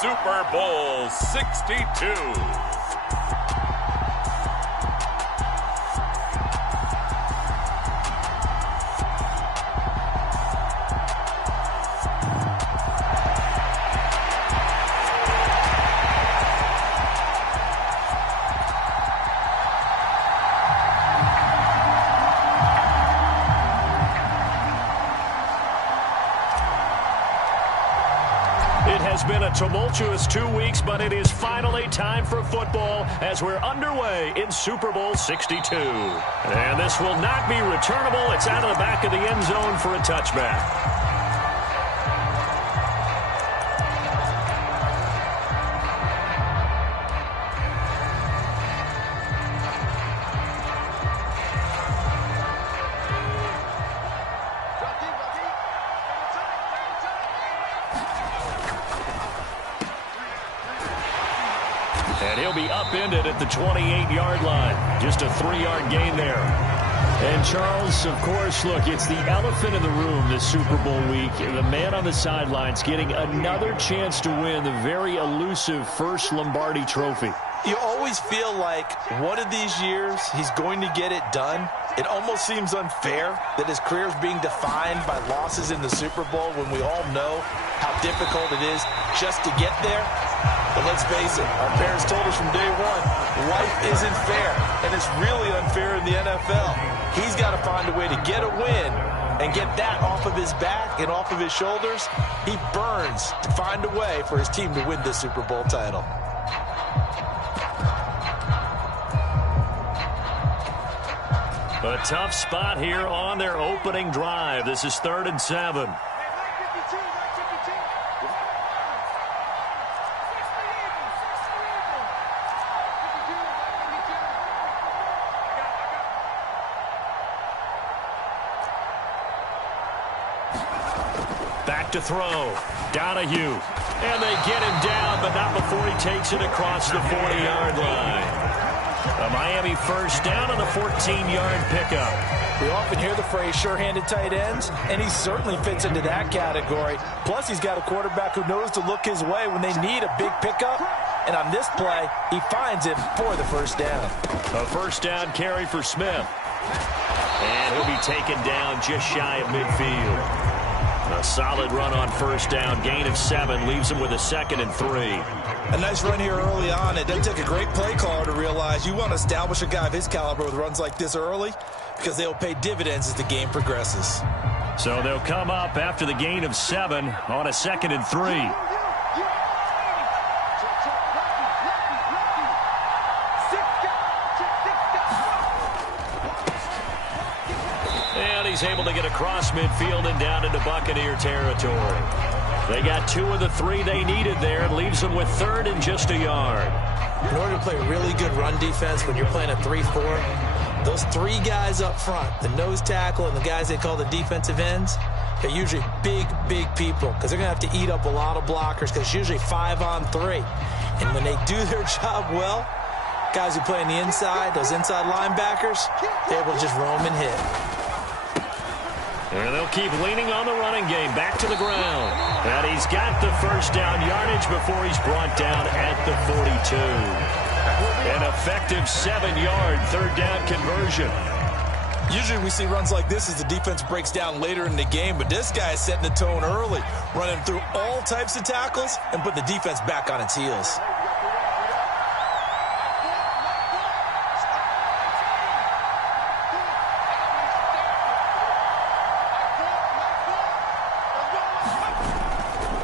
Super Bowl 62. It's been a tumultuous 2 weeks, but it is finally time for football as we're underway in Super Bowl 62. And this will not be returnable. It's out of the back of the end zone for a touchback. And he'll be upended at the 28-yard line. Just a 3-yard gain there. And Charles, of course, look, it's the elephant in the room this Super Bowl week. The man on the sidelines getting another chance to win the very elusive first Lombardi trophy. You always feel like one of these years he's going to get it done. It almost seems unfair that his career is being defined by losses in the Super Bowl when we all know how difficult it is just to get there. But let's face it, our parents told us from day one, life isn't fair, and it's really unfair in the NFL. He's got to find a way to get a win and get that off of his back and off of his shoulders. He burns to find a way for his team to win this Super Bowl title. A tough spot here on their opening drive. This is 3rd and 7. Back to throw. Donahue. And they get him down, but not before he takes it across the 40-yard line. A Miami first down on the 14-yard pickup. We often hear the phrase sure-handed tight ends, and he certainly fits into that category. Plus, he's got a quarterback who knows to look his way when they need a big pickup. And on this play, he finds him for the first down. A first down carry for Smith. And he'll be taken down just shy of midfield. A solid run on first down. Gain of 7 leaves him with a 2nd and 3. A nice run here early on. It doesn't take a great play caller to realize you want to establish a guy of his caliber with runs like this early because they'll pay dividends as the game progresses. So they'll come up after the gain of 7 on a 2nd and 3. He's able to get across midfield and down into Buccaneer territory. They got 2 of the 3 they needed there. It leaves them with 3rd and just a yard. In order to play really good run defense when you're playing a 3-4, those 3 guys up front, the nose tackle and the guys they call the defensive ends, they're usually big people because they're going to have to eat up a lot of blockers because it's usually 5-on-3. And when they do their job well, guys who play on the inside, those inside linebackers, they're able to just roam and hit. And they'll keep leaning on the running game. Back to the ground. And he's got the first down yardage before he's brought down at the 42. An effective 7-yard third down conversion. Usually we see runs like this as the defense breaks down later in the game, but this guy is setting the tone early, running through all types of tackles and putting the defense back on its heels.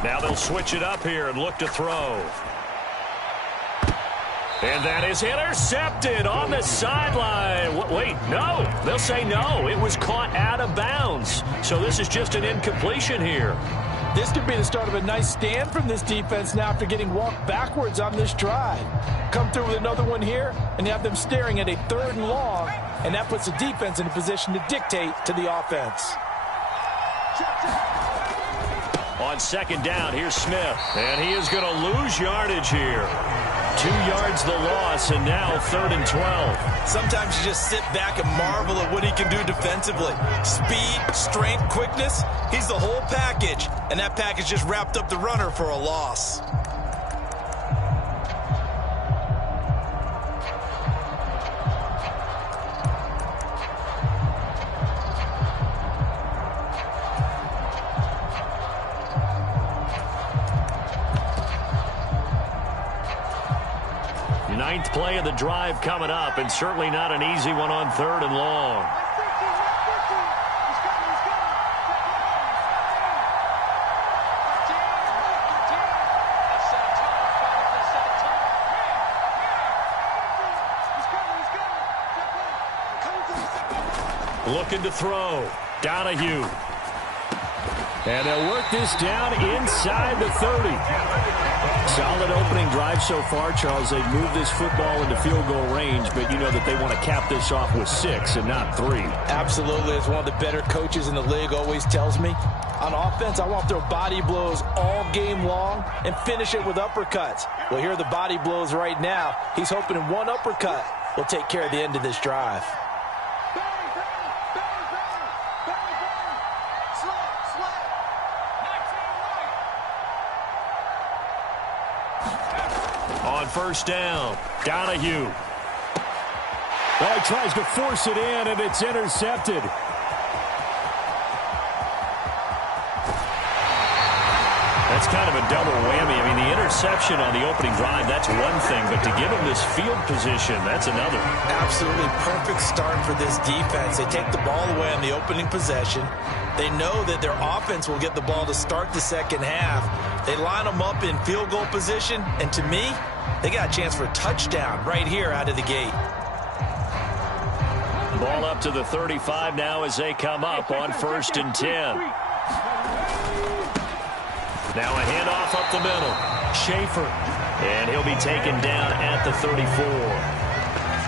Now they'll switch it up here and look to throw. And that is intercepted on the sideline. Wait, no. They'll say no. It was caught out of bounds. So this is just an incompletion here. This could be the start of a nice stand from this defense now after getting walked backwards on this drive. Come through with another one here, and you have them staring at a 3rd and long, and that puts the defense in a position to dictate to the offense. On 2nd down, here's Smith. And he is going to lose yardage here. 2 yards the loss, and now 3rd and 12. Sometimes you just sit back and marvel at what he can do defensively. Speed, strength, quickness, he's the whole package. And that package just wrapped up the runner for a loss. ninth play of the drive coming up, and certainly not an easy one on 3rd and long. Looking to throw. Donahue. And they'll work this down inside the 30. Solid opening drive so far, Charles. They've moved this football into field goal range, but you know that they want to cap this off with 6 and not 3. Absolutely. As one of the better coaches in the league always tells me, on offense, I want to throw body blows all game long and finish it with uppercuts. Well, here are the body blows right now. He's hoping in one uppercut will take care of the end of this drive. On 1st down, Donahue. Well, he tries to force it in, and it's intercepted. That's kind of a double whammy. I mean, the interception on the opening drive, that's one thing, but to give him this field position, that's another. Absolutely perfect start for this defense. They take the ball away on the opening possession. They know that their offense will get the ball to start the second half. They line them up in field goal position, and to me, they got a chance for a touchdown right here out of the gate. Ball up to the 35 now as they come up on 1st and 10. Now a handoff up the middle. Schaefer. And he'll be taken down at the 34.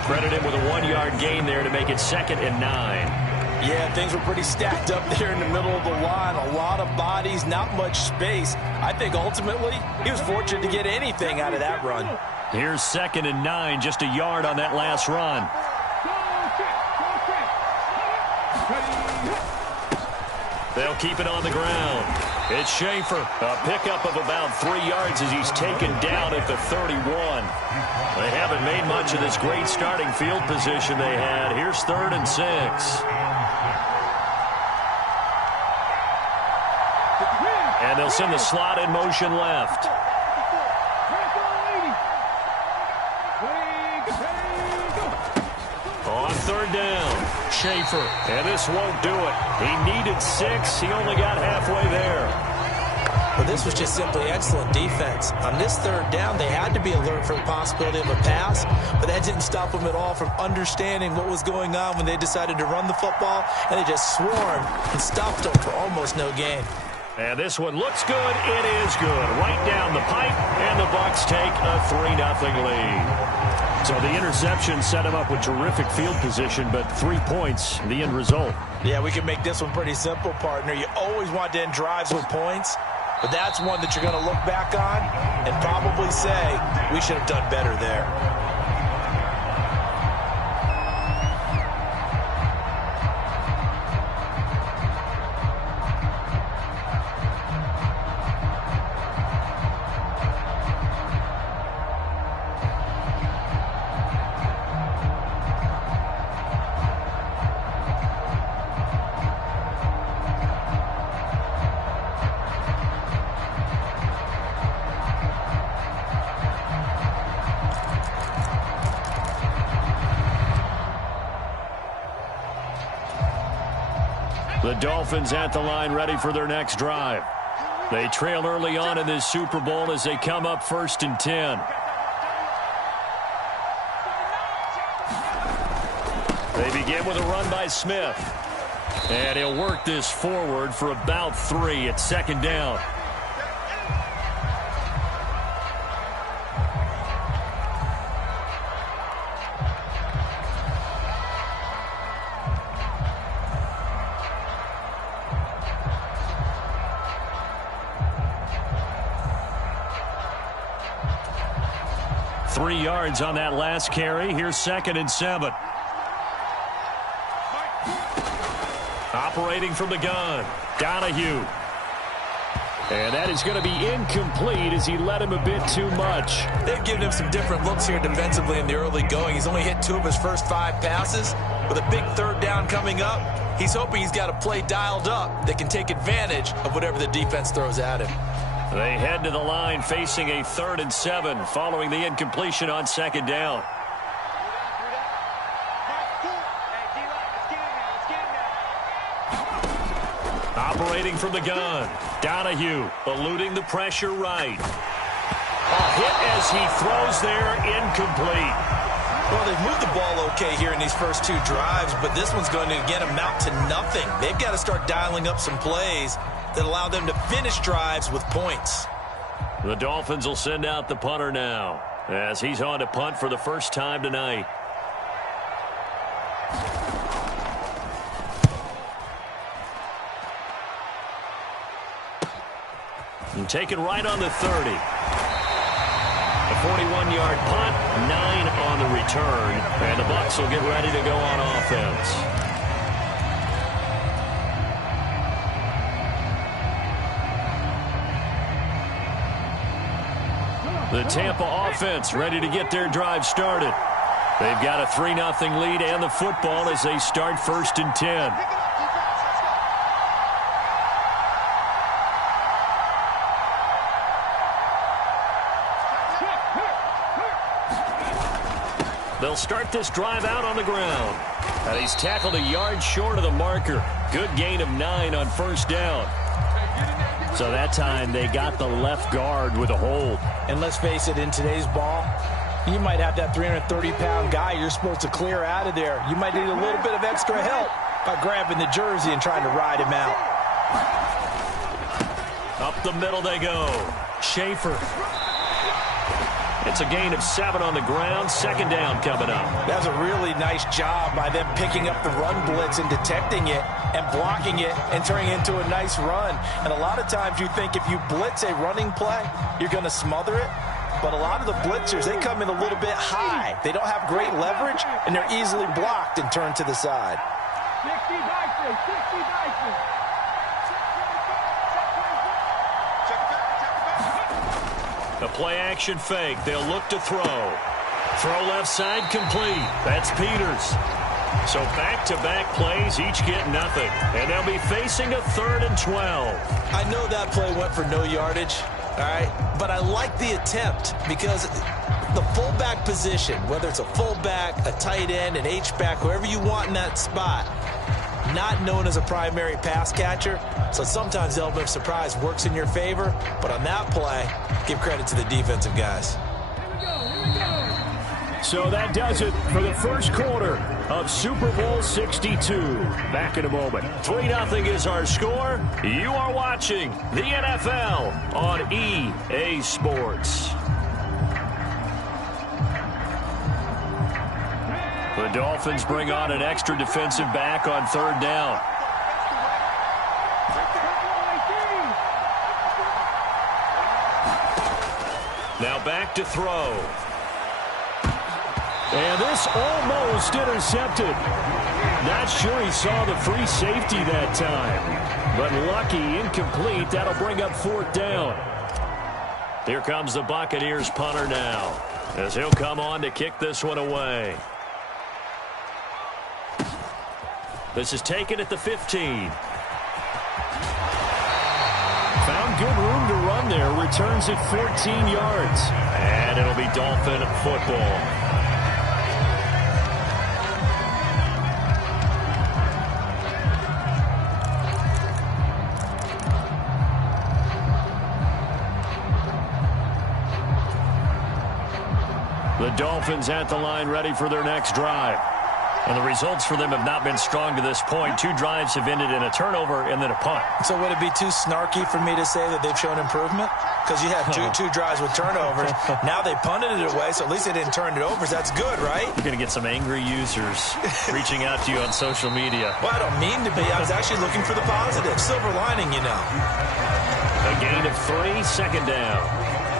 Credit him with a 1-yard gain there to make it 2nd and 9. Yeah, things were pretty stacked up there in the middle of the line. A lot of bodies, not much space. I think ultimately he was fortunate to get anything out of that run. Here's 2nd and 9, just a yard on that last run. They'll keep it on the ground. It's Schaefer. A pickup of about 3 yards as he's taken down at the 31. They haven't made much of this great starting field position they had. Here's 3rd and 6. And they'll send the slot in motion left. On 3rd down, Schaefer. And this won't do it. He needed 6. He only got halfway there. Well, this was just simply excellent defense. On this 3rd down, they had to be alert for the possibility of a pass, but that didn't stop them at all from understanding what was going on when they decided to run the football, and they just swarmed and stopped them for almost no gain. And this one looks good. It is good. Right down the pipe, and the Bucs take a 3-0 lead. So the interception set him up with terrific field position, but 3 points, the end result. Yeah, we can make this one pretty simple, partner. You always want to end drives with points, but that's one that you're going to look back on and probably say, we should have done better there. The Dolphins at the line ready for their next drive. They trail early on in this Super Bowl as they come up 1st and 10. They begin with a run by Smith. And he'll work this forward for about 3 at 2nd down. Yards on that last carry. Here's 2nd and 7. Operating from the gun, Donahue. And that is going to be incomplete as he led him a bit too much. They've given him some different looks here defensively in the early going. He's only hit 2 of his first 5 passes. With a big 3rd down coming up, he's hoping he's got a play dialed up that can take advantage of whatever the defense throws at him. They head to the line facing a 3rd and 7 following the incompletion on 2nd down. Operating from the gun, Donahue eluding the pressure right. A hit as he throws there, incomplete. Well, they've moved the ball okay here in these first 2 drives, but this one's going to, again, amount to nothing. They've got to start dialing up some plays that allow them to finish drives with points. The Dolphins will send out the punter now as he's on to punt for the first time tonight. And taken right on the 30. A 41-yard punt, 9 on the return, and the Bucs will get ready to go on offense. The Tampa offense ready to get their drive started. They've got a 3-0 lead and the football as they start 1st and 10. They'll start this drive out on the ground. And he's tackled a yard short of the marker. Good gain of 9 on 1st down. So that time they got the left guard with a hold. And let's face it, in today's ball, you might have that 330-pound guy you're supposed to clear out of there. You might need a little bit of extra help by grabbing the jersey and trying to ride him out. Up the middle they go. Schaefer. It's a gain of 7 on the ground. 2nd down coming up. That's a really nice job by them picking up the run blitz and detecting it and blocking it and turning it into a nice run. And a lot of times you think if you blitz a running play, you're going to smother it. But a lot of the blitzers, they come in a little bit high. They don't have great leverage, and they're easily blocked and turned to the side. 60 Dyson. A play-action fake. They'll look to throw. Throw left side complete. That's Peters. So back-to-back plays, each get nothing. And they'll be facing a 3rd and 12. I know that play went for no yardage, all right? But I like the attempt because the fullback position, whether it's a fullback, a tight end, an H-back, whoever you want in that spot, not known as a primary pass catcher. So sometimes the element of surprise works in your favor. But on that play, give credit to the defensive guys. So that does it for the first quarter of Super Bowl 62. Back in a moment. 3-0 is our score. You are watching the NFL on EA Sports. The Dolphins bring on an extra defensive back on 3rd down. Now back to throw. And this almost intercepted. Not sure he saw the free safety that time. But lucky, incomplete. That'll bring up 4th down. Here comes the Buccaneers punter now, as he'll come on to kick this one away. This is taken at the 15. Found good room to run there. Returns it 14 yards. And it'll be Dolphin football. The Dolphins at the line ready for their next drive. And the results for them have not been strong to this point. 2 drives have ended in a turnover and then a punt. So would it be too snarky for me to say that they've shown improvement? Because you had two drives with turnovers. Now they punted it away, so at least they didn't turn it over. So that's good, right? You're going to get some angry users reaching out to you on social media. Well, I don't mean to be. I was actually looking for the positive. Silver lining, you know. A gain of 3, 2nd down.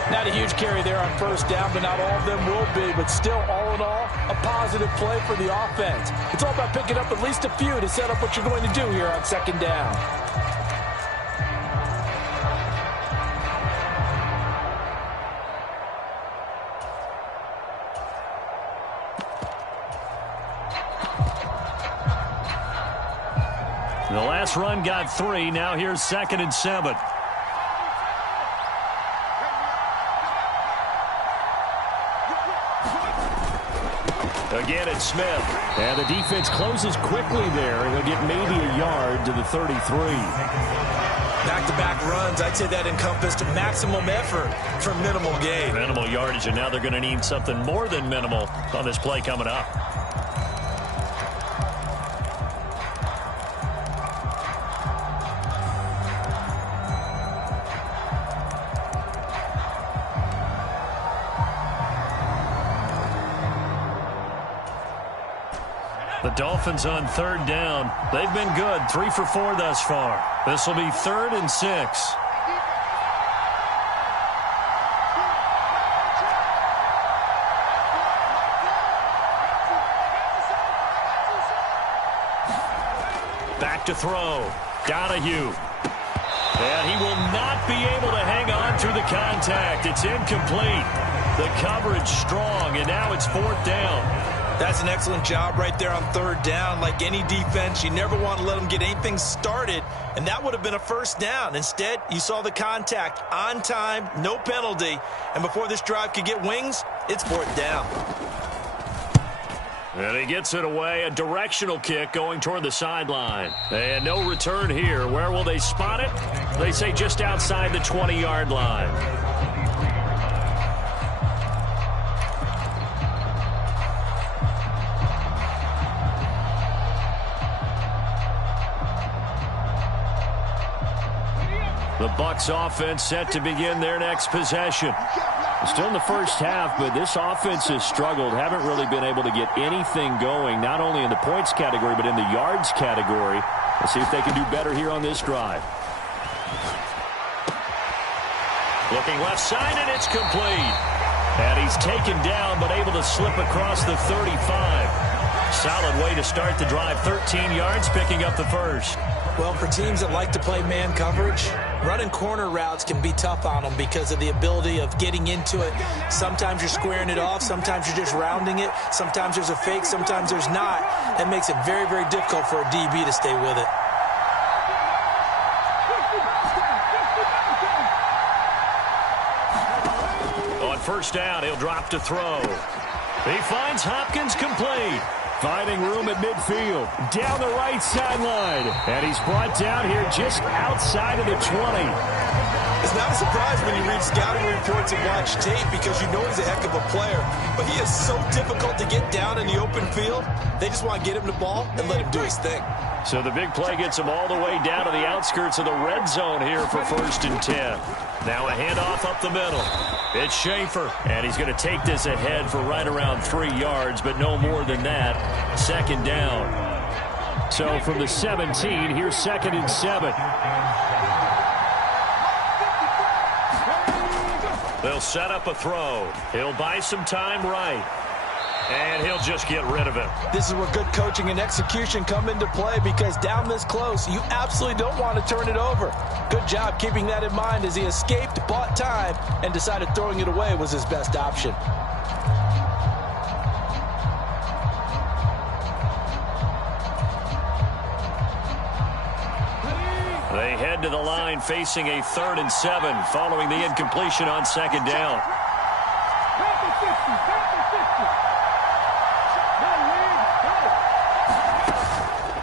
Not a huge carry there on 1st down, but not all of them will be. But still, all in all, a positive play for the offense. It's all about picking up at least a few to set up what you're going to do here on 2nd down. The last run got 3. Now here's 2nd and 7. Again, it's Smith. And the defense closes quickly there, and he'll get maybe a yard to the 33. Back-to-back runs, I'd say that encompassed maximum effort for minimal gain. Minimal yardage, and now they're going to need something more than minimal on this play coming up. The Dolphins on 3rd down. They've been good, 3 for 4 thus far. This will be 3rd and 6. Back to throw. Donahue. And he will not be able to hang on through the contact. It's incomplete. The coverage strong, and now it's 4th down. That's an excellent job right there on 3rd down. Like any defense, you never want to let them get anything started, and that would have been a 1st down. Instead, you saw the contact on time, no penalty, and before this drive could get wings, it's 4th down. And he gets it away, a directional kick going toward the sideline. And no return here. Where will they spot it? They say just outside the 20-yard line. The Bucs offense set to begin their next possession. Still in the first half, but this offense has struggled. Haven't really been able to get anything going, not only in the points category, but in the yards category. Let's see if they can do better here on this drive. Looking left side, and it's complete. And he's taken down, but able to slip across the 35. Solid way to start the drive. 13 yards, picking up the first. Well, for teams that like to play man coverage, running corner routes can be tough on them because of the ability of getting into it. Sometimes you're squaring it off. Sometimes you're just rounding it. Sometimes there's a fake. Sometimes there's not. That makes it very, very difficult for a DB to stay with it. On 1st down, he'll drop to throw. He finds Hopkins complete. Finding room at midfield. Down the right sideline. And he's brought down here just outside of the 20. It's not a surprise when you read scouting reports and watch tape because you know he's a heck of a player. But he is so difficult to get down in the open field. They just want to get him the ball and let him do his thing. So the big play gets him all the way down to the outskirts of the red zone here for 1st and 10. Now a handoff up the middle. It's Schaefer, and he's going to take this ahead for right around 3 yards, but no more than that. 2nd down. So from the 17, here's 2nd and 7. They'll set up a throw. He'll buy some time right. And he'll just get rid of it. This is where good coaching and execution come into play because down this close, you absolutely don't want to turn it over. Good job keeping that in mind as he escaped, bought time, and decided throwing it away was his best option. They head to the line facing a 3rd and 7 following the incompletion on 2nd down.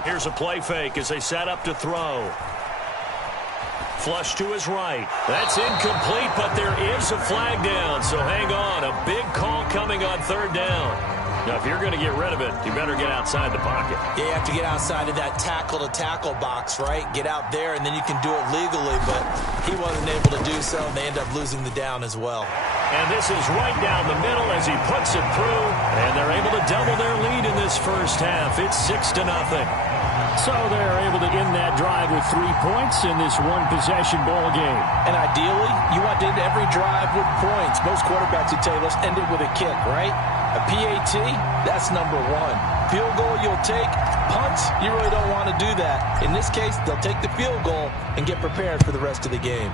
Here's a play fake as they set up to throw. Flush to his right. That's incomplete, but there is a flag down, so hang on. A big call coming on 3rd down. Now, if you're going to get rid of it, you better get outside the pocket. Yeah, you have to get outside of that tackle-to-tackle box, right? Get out there, and then you can do it legally, but he wasn't able to do so, and they end up losing the down as well. And this is right down the middle as he puts it through, and they're able to double their lead in this first half. It's 6-0. So they're able to end that drive with 3 points in this one-possession ball game. And ideally, you want to end every drive with points. Most quarterbacks would tell you, let's end it with a kick, right? A PAT, that's number 1. Field goal you'll take. Punts, you really don't want to do that. In this case, they'll take the field goal and get prepared for the rest of the game.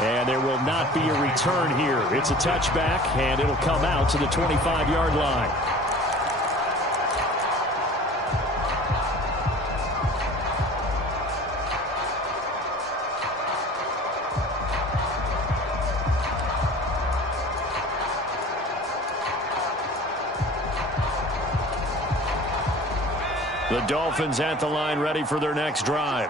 And there will not be a return here. It's a touchback, and it'll come out to the 25-yard line. The Dolphins at the line ready for their next drive.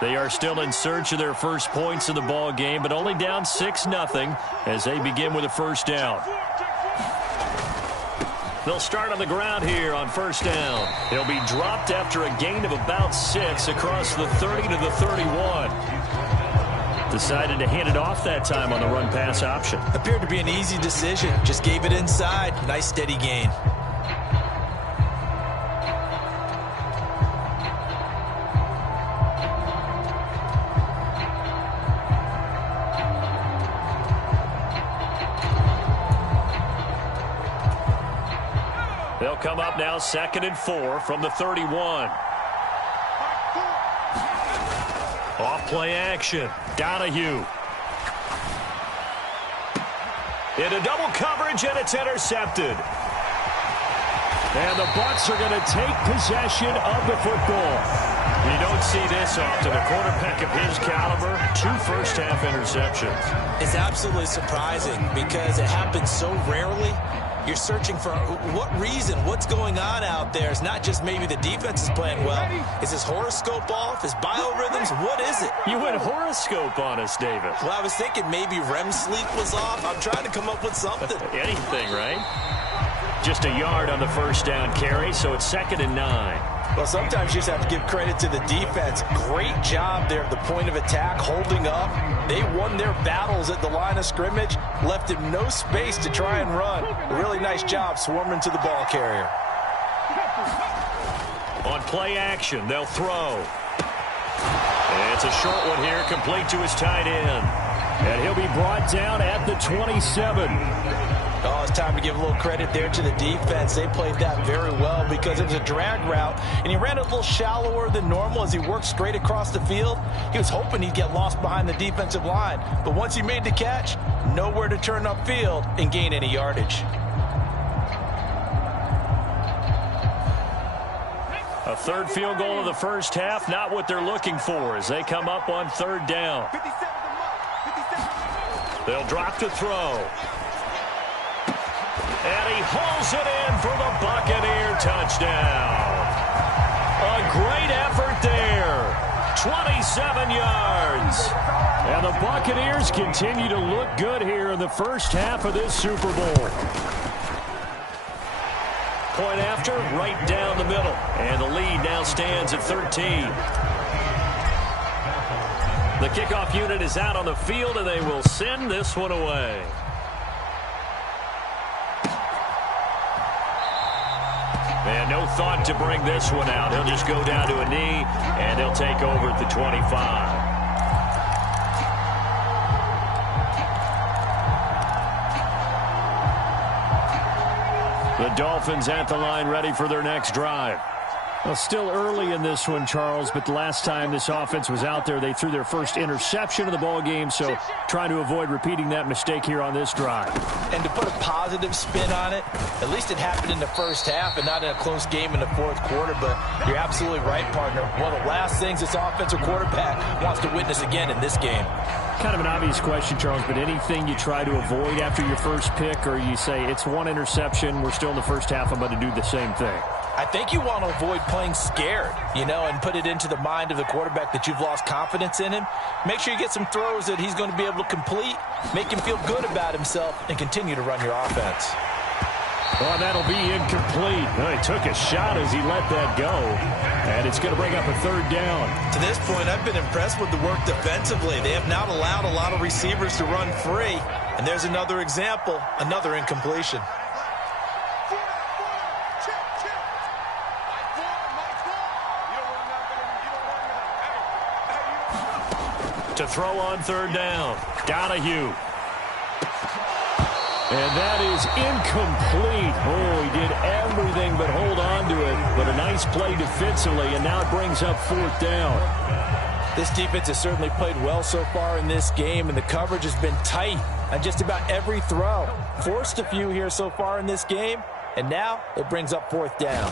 They are still in search of their first points in the ball game, but only down 6-0 as they begin with a first down. They'll start on the ground here on first down. They'll be dropped after a gain of about 6 across the 30 to the 31. Decided to hand it off that time on the run-pass option. Appeared to be an easy decision. Just gave it inside. Nice steady gain. They'll come up now 2nd and 4 from the 31. Off play action. Donahue. Into double coverage, and it's intercepted. And the Bucs are going to take possession of the football. You don't see this often. A quarterback of his caliber, 2 first-half interceptions. It's absolutely surprising because it happens so rarely. You're searching for what reason, what's going on out there. It's not just maybe the defense is playing well. Is his horoscope off? His biorhythms? What is it? You went horoscope on us, David. Well, I was thinking maybe REM sleep was off. I'm trying to come up with something. Anything, right? Just a yard on the first down carry, so it's 2nd and 9. Well, sometimes you just have to give credit to the defense. Great job there at the point of attack, holding up. They won their battles at the line of scrimmage, left him no space to try and run. A really nice job swarming to the ball carrier. On play action, they'll throw. It's a short one here, complete to his tight end. And he'll be brought down at the 27. Oh, it's time to give a little credit there to the defense. They played that very well because it was a drag route, and he ran a little shallower than normal as he worked straight across the field. He was hoping he'd get lost behind the defensive line, but once he made the catch, nowhere to turn upfield and gain any yardage. A third field goal of the first half, not what they're looking for as they come up on 3rd down. They'll drop to throw. And he hauls it in for the Buccaneer touchdown. A great effort there. 27 yards. And the Buccaneers continue to look good here in the first half of this Super Bowl. Point after, right down the middle. And the lead now stands at 13. The kickoff unit is out on the field, and they will send this one away. And no thought to bring this one out. He'll just go down to a knee, and they'll take over at the 25. The Dolphins at the line ready for their next drive. Well, still early in this one, Charles, but the last time this offense was out there, they threw their first interception of the ball game, so trying to avoid repeating that mistake here on this drive. And to put a positive spin on it, at least it happened in the first half and not in a close game in the 4th quarter, but you're absolutely right, partner. One of the last things this offensive quarterback wants to witness again in this game. Kind of an obvious question, Charles, but anything you try to avoid after your first pick, or you say it's one interception, we're still in the first half, I'm going to do the same thing? I think you want to avoid playing scared, and put it into the mind of the quarterback that you've lost confidence in him. Make sure you get some throws that he's going to be able to complete, make him feel good about himself, and continue to run your offense. Well, that'll be incomplete. Well, he took a shot as he let that go, and it's going to bring up a 3rd down. To this point, I've been impressed with the work defensively. They have not allowed a lot of receivers to run free, and there's another example, another incompletion. To throw on 3rd down, Donahue. And that is incomplete. Oh, he did everything but hold on to it. But a nice play defensively, and now it brings up 4th down. This defense has certainly played well so far in this game, and the coverage has been tight on just about every throw. Forced a few here so far in this game, and now it brings up 4th down.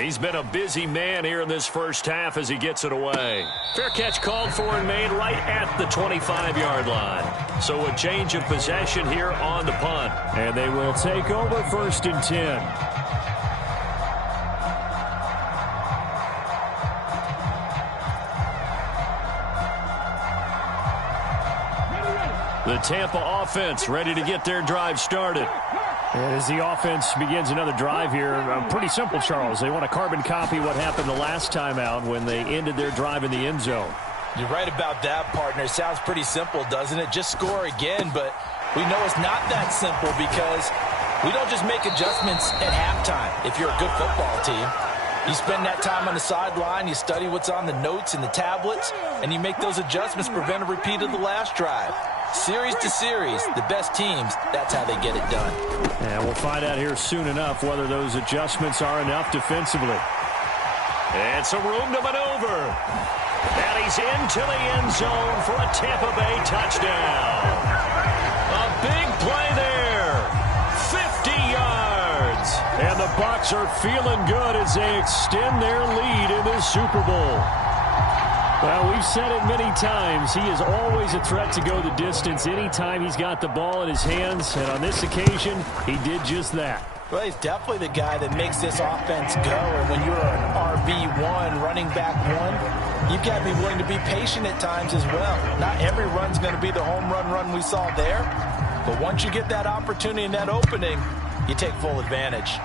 He's been a busy man here in this first half as he gets it away. Fair catch called for and made right at the 25-yard line. So a change of possession here on the punt. And they will take over 1st and 10. The Tampa offense ready to get their drive started. And as the offense begins another drive here, pretty simple, Charles. They want to carbon copy what happened the last time out when they ended their drive in the end zone. You're right about that, partner. It sounds pretty simple, doesn't it? Just score again, but we know it's not that simple because we don't just make adjustments at halftime if you're a good football team. You spend that time on the sideline, you study what's on the notes and the tablets, and you make those adjustments to prevent a repeat of the last drive. Series to series, the best teams, that's how they get it done. And we'll find out here soon enough whether those adjustments are enough defensively. And some room to maneuver. And he's into the end zone for a Tampa Bay touchdown. A big play there. 50 yards. And the Bucs are feeling good as they extend their lead in this Super Bowl. Well, we've said it many times. He is always a threat to go the distance anytime he's got the ball in his hands. And on this occasion, he did just that. Well, he's definitely the guy that makes this offense go. And when you're an RB1, running back one, you've got to be willing to be patient at times as well. Not every run's going to be the home run we saw there. But once you get that opportunity and that opening, you take full advantage.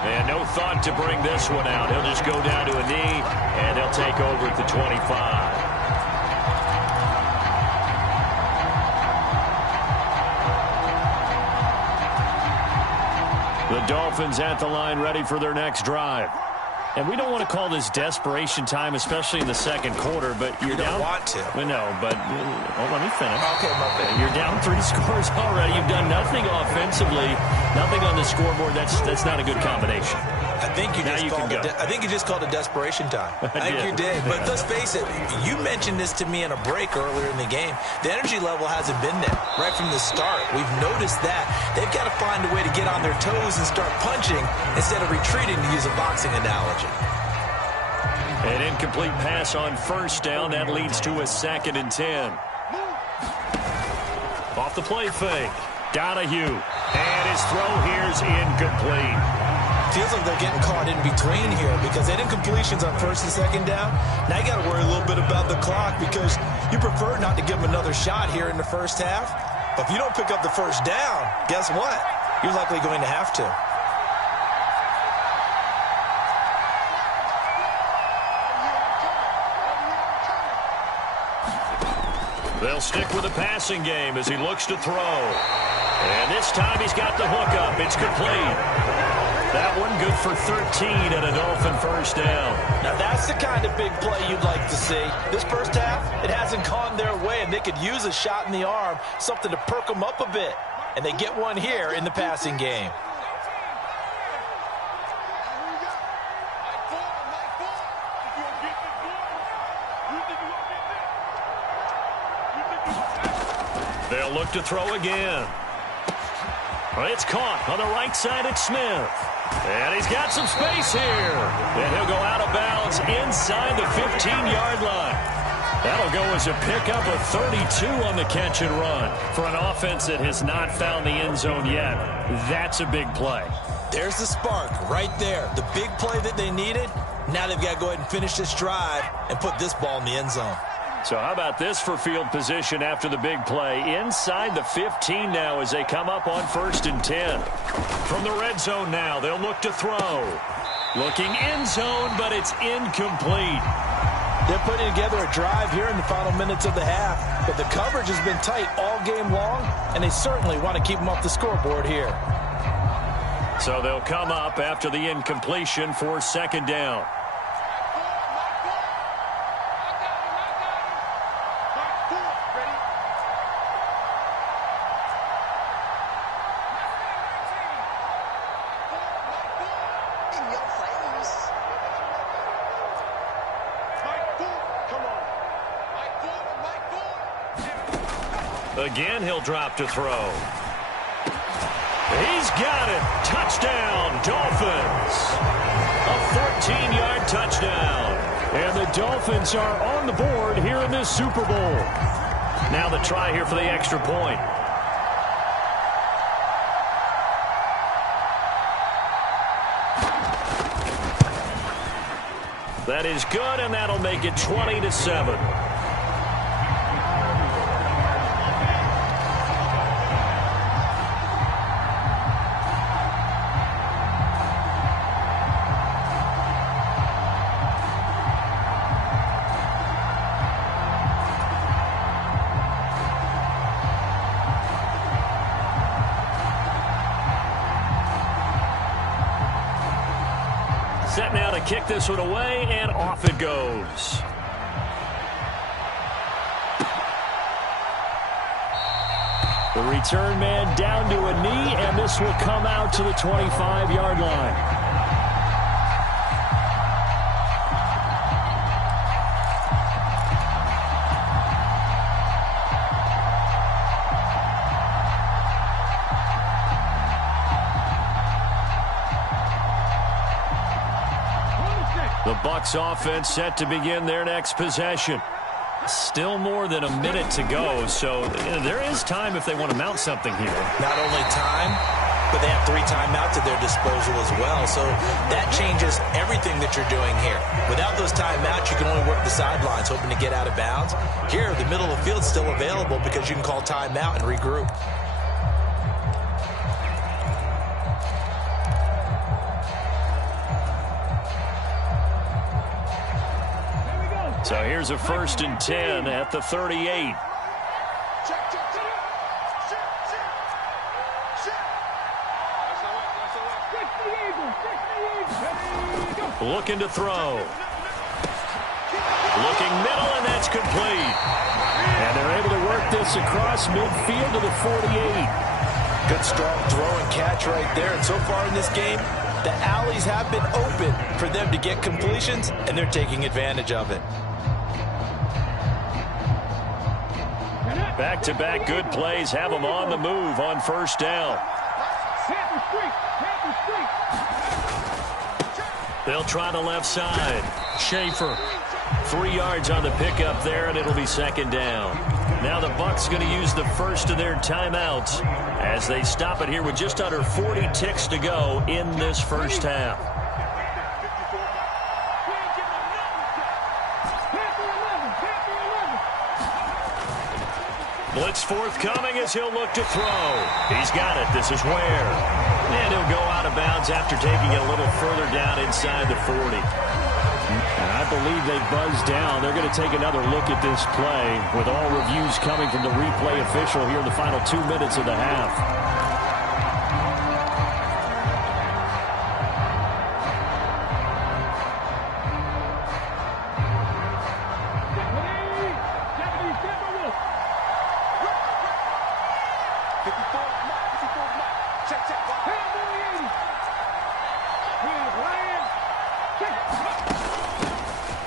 And no thought to bring this one out. He'll just go down to a knee, and he'll take over at the 25. The Dolphins at the line ready for their next drive. And we don't want to call this desperation time, especially in the second quarter, but you're down. You don't want to. We know, but let me finish. Okay, my bad. You're down 3 scores already. You've done nothing offensively, nothing on the scoreboard. That's not a good combination. I think you just called it desperation time. I think you did. But let's face it, you mentioned this to me in a break earlier in the game. The energy level hasn't been there right from the start. We've noticed that. They've got to find a way to get on their toes and start punching instead of retreating, to use a boxing analogy. An incomplete pass on first down. That leads to a 2nd and 10. Off the play fake. Donahue. And his throw here's incomplete. Feels like they're getting caught in between here because they did completions on 1st and 2nd down. Now you got to worry a little bit about the clock because you prefer not to give them another shot here in the first half. But if you don't pick up the first down, guess what? You're likely going to have to. They'll stick with the passing game as he looks to throw. And this time he's got the hook up. It's complete. That one good for 13 and a Dolphin first down. Now that's the kind of big play you'd like to see. This first half, it hasn't gone their way, and they could use a shot in the arm, something to perk them up a bit. And they get one here in the passing game. They'll look to throw again. It's caught on the right side at Smith. And he's got some space here. And he'll go out of bounds inside the 15-yard line. That'll go as a pickup of 32 on the catch and run. For an offense that has not found the end zone yet, that's a big play. There's the spark right there. The big play that they needed. Now they've got to go ahead and finish this drive and put this ball in the end zone. So how about this for field position after the big play? Inside the 15 now as they come up on 1st and 10. From the red zone now, they'll look to throw. Looking end zone, but it's incomplete. They're putting together a drive here in the final minutes of the half, but the coverage has been tight all game long, and they certainly want to keep them off the scoreboard here. So they'll come up after the incompletion for 2nd down. Again, he'll drop to throw. He's got it. Touchdown, Dolphins. A 14-yard touchdown. And the Dolphins are on the board here in this Super Bowl. Now the try here for the extra point. That is good, and that'll make it 20-7. Set now to kick this one away, and off it goes. The return man down to a knee, and this will come out to the 25-yard line. The Bucs offense set to begin their next possession. Still more than a minute to go, so there is time if they want to mount something here. Not only time, but they have 3 timeouts at their disposal as well, so that changes everything that you're doing here. Without those timeouts, you can only work the sidelines, hoping to get out of bounds. Here, the middle of the field's still available because you can call timeout and regroup. So here's a 1st and 10 at the 38. Looking to throw. Looking middle, and that's complete. And they're able to work this across midfield to the 48. Good strong throw and catch right there. And so far in this game, the alleys have been open for them to get completions, and they're taking advantage of it. Back-to-back good plays have them on the move on 1st down. They'll try the left side. Schaefer. 3 yards on the pickup there, and it'll be 2nd down. Now the Bucs going to use the first of their timeouts as they stop it here with just under 40 ticks to go in this first half. Blitz forthcoming as he'll look to throw. He's got it. This is Ware. And he'll go out of bounds after taking it a little further down inside the 40. And I believe they buzzed down. They're going to take another look at this play with all reviews coming from the replay official here in the final 2 minutes of the half.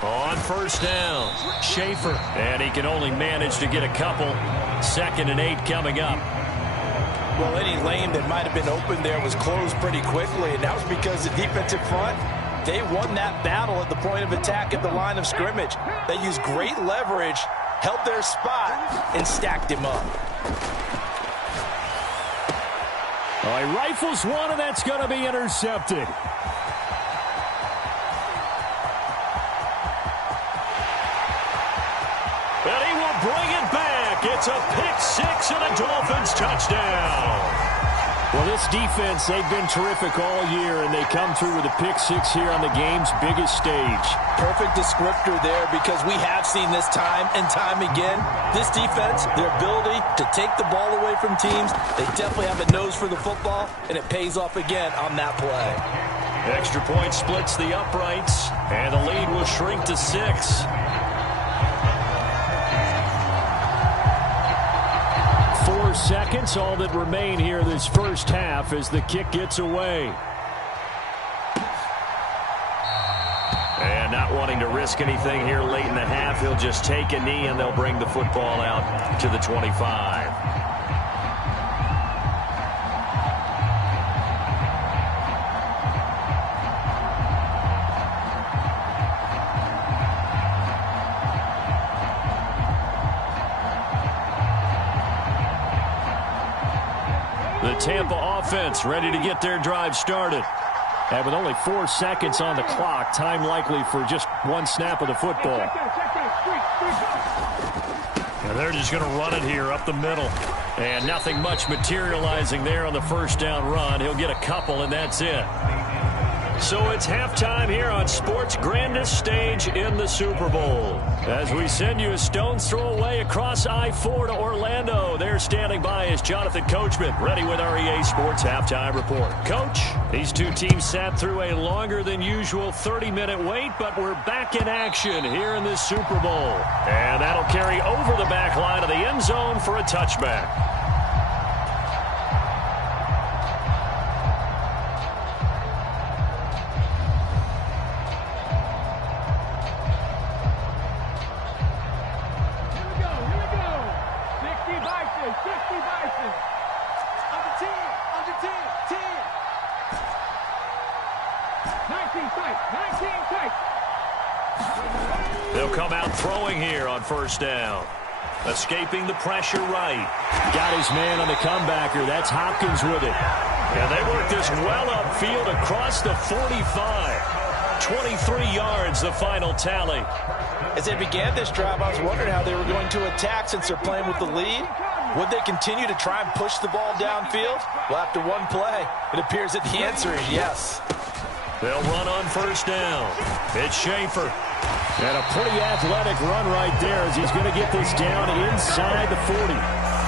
On 1st down, Schaefer. And he can only manage to get a couple. 2nd and 8 coming up. Well, any lane that might have been open there was closed pretty quickly, and that was because the defensive front, they won that battle at the point of attack at the line of scrimmage. They used great leverage, held their spot, and stacked him up. All right, rifles one, and that's going to be intercepted. And he will bring it back. It's a pick-6 and a Dolphins touchdown. Well, this defense, they've been terrific all year, and they come through with a pick-6 here on the game's biggest stage. Perfect descriptor there, because we have seen this time and time again. This defense, their ability to take the ball away from teams, they definitely have a nose for the football, and it pays off again on that play. Extra point splits the uprights, and the lead will shrink to 6. 4 seconds, all that remain here this first half as the kick gets away. And not wanting to risk anything here late in the half, he'll just take a knee and they'll bring the football out to the 25. The Tampa offense ready to get their drive started. And with only 4 seconds on the clock, time likely for just one snap of the football. And they're just going to run it here up the middle. And nothing much materializing there on the first down run. He'll get a couple, and that's it. So it's halftime here on sports' grandest stage in the Super Bowl. As we send you a stone's throw away across I-4 to Orlando. There standing by is Jonathan Coachman, ready with our EA Sports Halftime Report. Coach, these two teams sat through a longer than usual 30-minute wait, but we're back in action here in this Super Bowl. And that'll carry over the back line of the end zone for a touchback. They'll come out throwing here on first down. Escaping the pressure right. Got his man on the comebacker. That's Hopkins with it. And they work this well upfield across the 45. 23 yards, the final tally. As they began this drive, I was wondering how they were going to attack since they're playing with the lead. Would they continue to try and push the ball downfield? Well, after one play, it appears that the answer is yes. They'll run on first down. It's Schaefer. And a pretty athletic run right there as he's going to get this down inside the 40.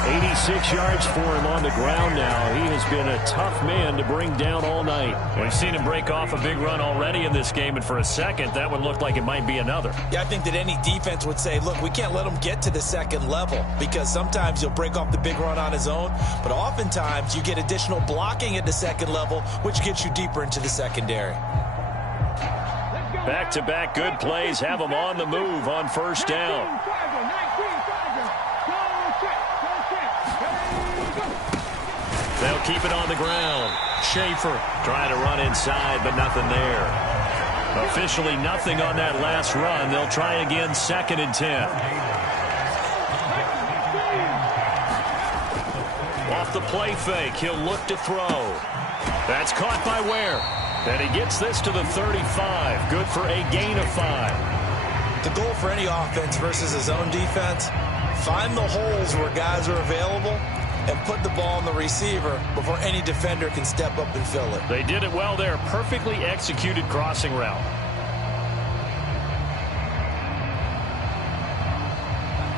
86 yards for him on the ground now. He has been a tough man to bring down all night. We've seen him break off a big run already in this game, and for a second, that one looked like it might be another. Yeah, I think that any defense would say, look, we can't let him get to the second level, because sometimes he'll break off the big run on his own, but oftentimes you get additional blocking at the second level, which gets you deeper into the secondary. Back-to-back good plays have them on the move on first down. They'll keep it on the ground. Schaefer trying to run inside, but nothing there. Officially nothing on that last run. They'll try again, 2nd and 10. Off the play fake, he'll look to throw. That's caught by Ware. And he gets this to the 35. Good for a gain of 5. The goal for any offense versus his own defense, find the holes where guys are available and put the ball on the receiver before any defender can step up and fill it. They did it well there. Perfectly executed crossing route.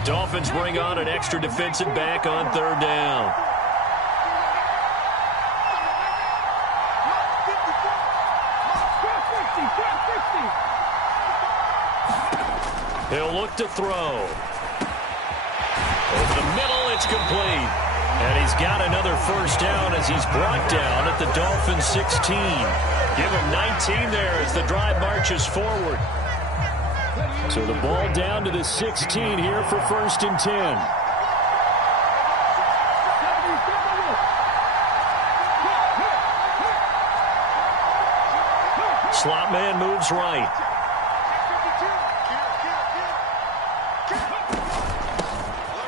Dolphins bring on an extra defensive back on 3rd down. He'll look to throw. Over the middle, it's complete. And he's got another first down as he's brought down at the Dolphins 16. Give him 19 there as the drive marches forward. So the ball down to the 16 here for 1st and 10. Slot man moves right.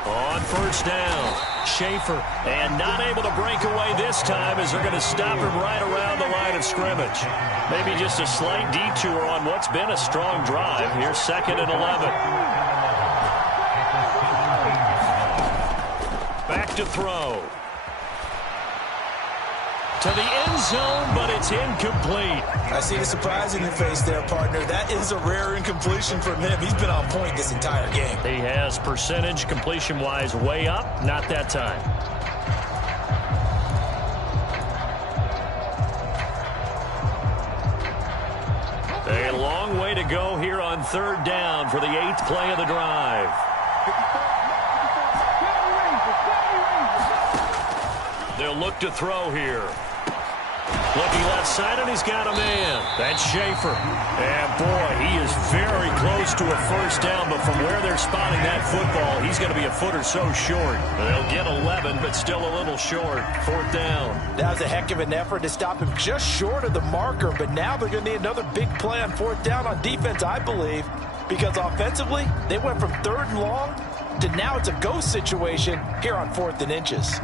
On first down, Schaefer, and not able to break away this time as they're going to stop him right around the line of scrimmage. Maybe just a slight detour on what's been a strong drive. Here's 2nd and 11. Back to throw. To the end zone, but it's incomplete. I see the surprise in your face there, partner. That is a rare incompletion from him. He's been on point this entire game. He has percentage completion-wise way up. Not that time. A long way to go here on 3rd down for the 8th play of the drive. They'll look to throw here. Looking left side, and he's got a man. That's Schaefer. And, boy, he is very close to a first down, but from where they're spotting that football, he's going to be a foot or so short. They'll get 11, but still a little short. 4th down. That was a heck of an effort to stop him just short of the marker, but now they're going to need another big play on 4th down on defense, I believe, because offensively, they went from 3rd and long to now it's a go situation here on 4th and inches.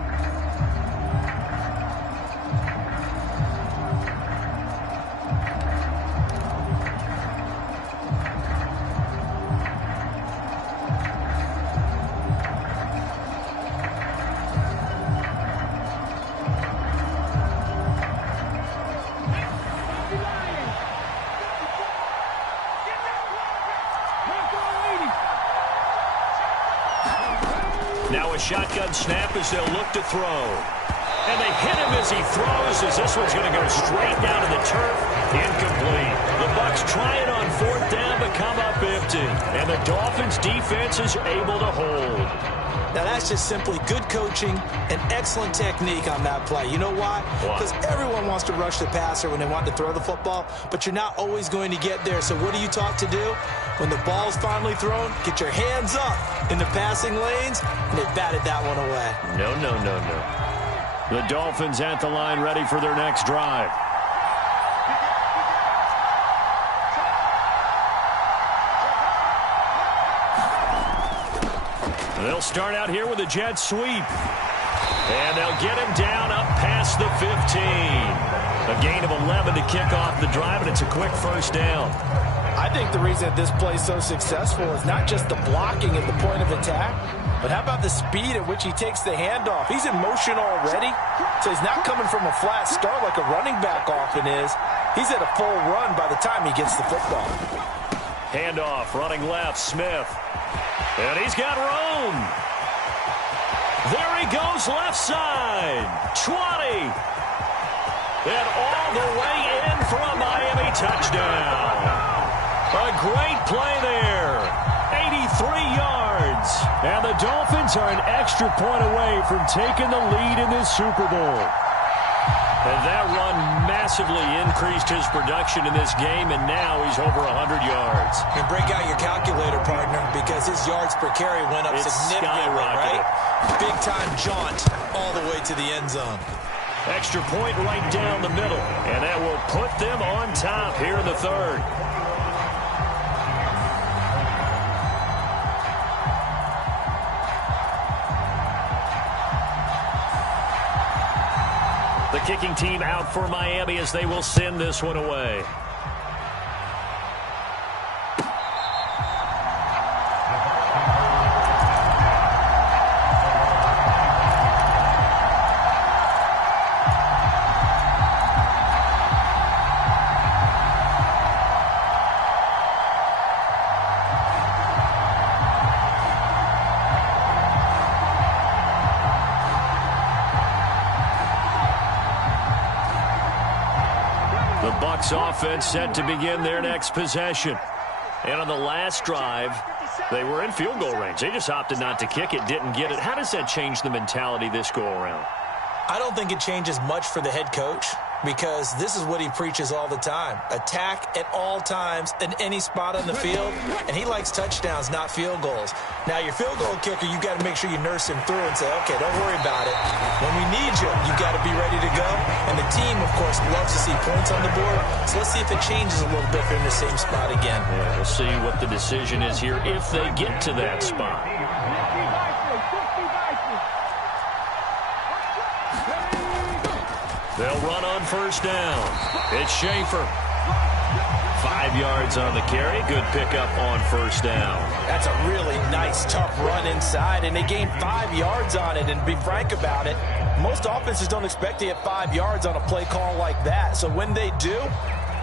Now a shotgun snap as they'll look to throw. And they hit him as he throws, as this one's going to go straight down to the turf. Incomplete. The Bucs trying on fourth down but come up empty. And the Dolphins' defense is able to hold. Now, that's just simply good coaching and excellent technique on that play. You know why? Because everyone wants to rush the passer when they want to throw the football, but you're not always going to get there. So what are you taught to do? When the ball's finally thrown, get your hands up in the passing lanes, and they batted that one away. No. The Dolphins at the line ready for their next drive. They'll start out here with a jet sweep. And they'll get him down up past the 15. A gain of 11 to kick off the drive, and it's a quick first down. I think the reason that this play is so successful is not just the blocking at the point of attack, but how about the speed at which he takes the handoff? He's in motion already, so he's not coming from a flat start like a running back often is. He's at a full run by the time he gets the football. Handoff, running left, Smith. And he's got room. There he goes, left side. 20. And all the way in for a Miami touchdown. A great play there. 83 yards. And the Dolphins are an extra point away from taking the lead in this Super Bowl. And that run massively increased his production in this game, and now he's over 100 yards. And break out your calculator, partner, because his yards per carry went up significantly, right? Big-time jaunt all the way to the end zone. Extra point right down the middle, and that will put them on top here in the third. The kicking team out for Miami as they will send this one away. Offense set to begin their next possession. And on the last drive, they were in field goal range. They just opted not to kick it, didn't get it. How does that change the mentality this go around? I don't think it changes much for the head coach, because this is what he preaches all the time. Attack at all times in any spot on the field, and he likes touchdowns, not field goals. Now, your field goal kicker, you got to make sure you nurse him through and say, okay, don't worry about it. When we need you, you got to be ready to go. And the team, of course, loves to see points on the board. So let's see if it changes a little bit if they're in the same spot again. Yeah, we'll see what the decision is here if they get to that spot. They'll run on first down. It's Schaefer. 5 yards on the carry. Good pickup on first down. That's a really nice, tough run inside, and they gained 5 yards on it. And to be frank about it, most offenses don't expect to get 5 yards on a play call like that. So when they do,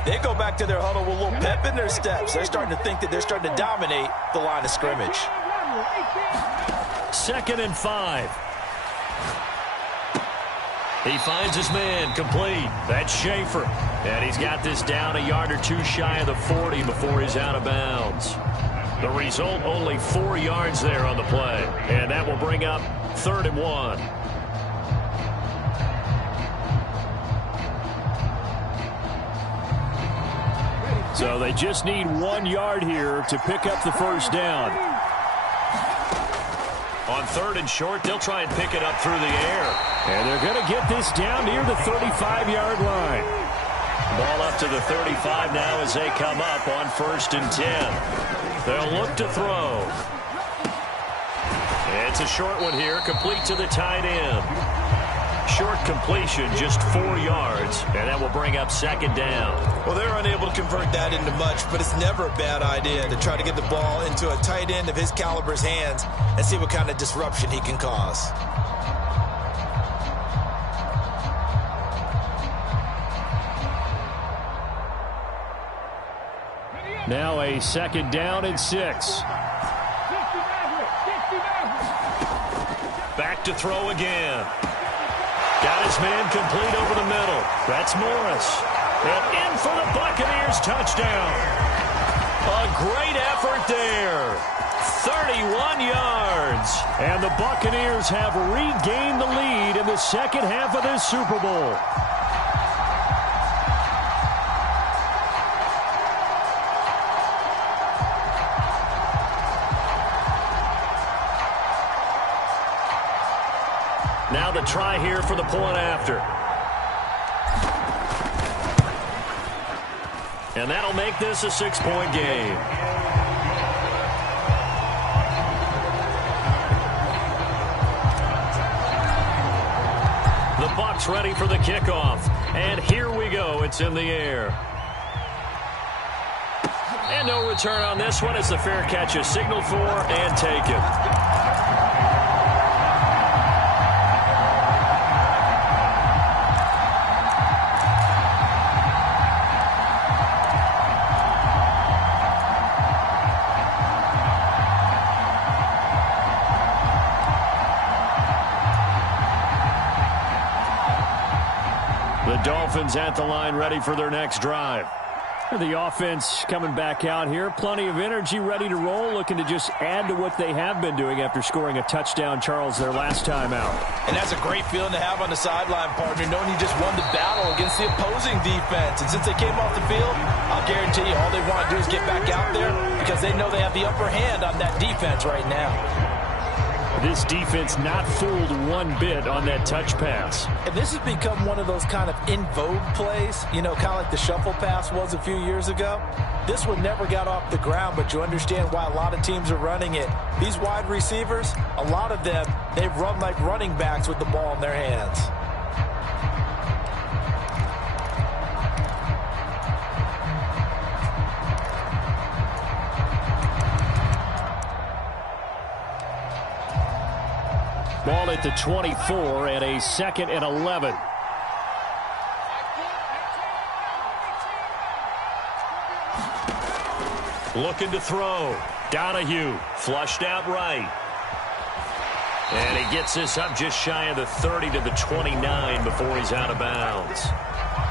they go back to their huddle with a little pep in their steps. They're starting to think that they're starting to dominate the line of scrimmage. 2nd and 5. He finds his man, complete. That's Schaefer. And he's got this down a yard or two shy of the 40 before he's out of bounds. The result, only 4 yards there on the play. And that will bring up 3rd and 1. So they just need 1 yard here to pick up the first down. On 3rd and short, they'll try and pick it up through the air. And they're going to get this down near the 35-yard line. Ball up to the 35 now as they come up on 1st and 10. They'll look to throw. It's a short one here, complete to the tight end. Short completion, just 4 yards, and that will bring up 2nd down. Well, they're unable to convert that into much, but it's never a bad idea to try to get the ball into a tight end of his caliber's hands and see what kind of disruption he can cause. Now a 2nd down and 6. Back to throw again. Got his man complete over the middle. That's Morris. And in for the Buccaneers touchdown. A great effort there. 31 yards. And the Buccaneers have regained the lead in the second half of this Super Bowl. Now the try here for the point after. And that'll make this a 6-point game. The Bucs ready for the kickoff. And here we go. It's in the air. And no return on this one. It's the fair catch is signaled for and taken. Dolphins at the line ready for their next drive. The offense coming back out here. Plenty of energy, ready to roll, looking to just add to what they have been doing after scoring a touchdown, Charles, their last time out. And that's a great feeling to have on the sideline, partner, knowing you just won the battle against the opposing defense. And since they came off the field, I'll guarantee you all they want to do is get back out there because they know they have the upper hand on that defense right now. This defense not fooled one bit on that touch pass. And this has become one of those kind of in vogue plays, you know, kind of like the shuffle pass was a few years ago. This one never got off the ground, but you understand why a lot of teams are running it. These wide receivers, a lot of them, they run like running backs with the ball in their hands. Ball at the 24 and a 2nd and 11. Looking to throw. Donahue flushed out right. And he gets this up just shy of the 30 to the 29 before he's out of bounds.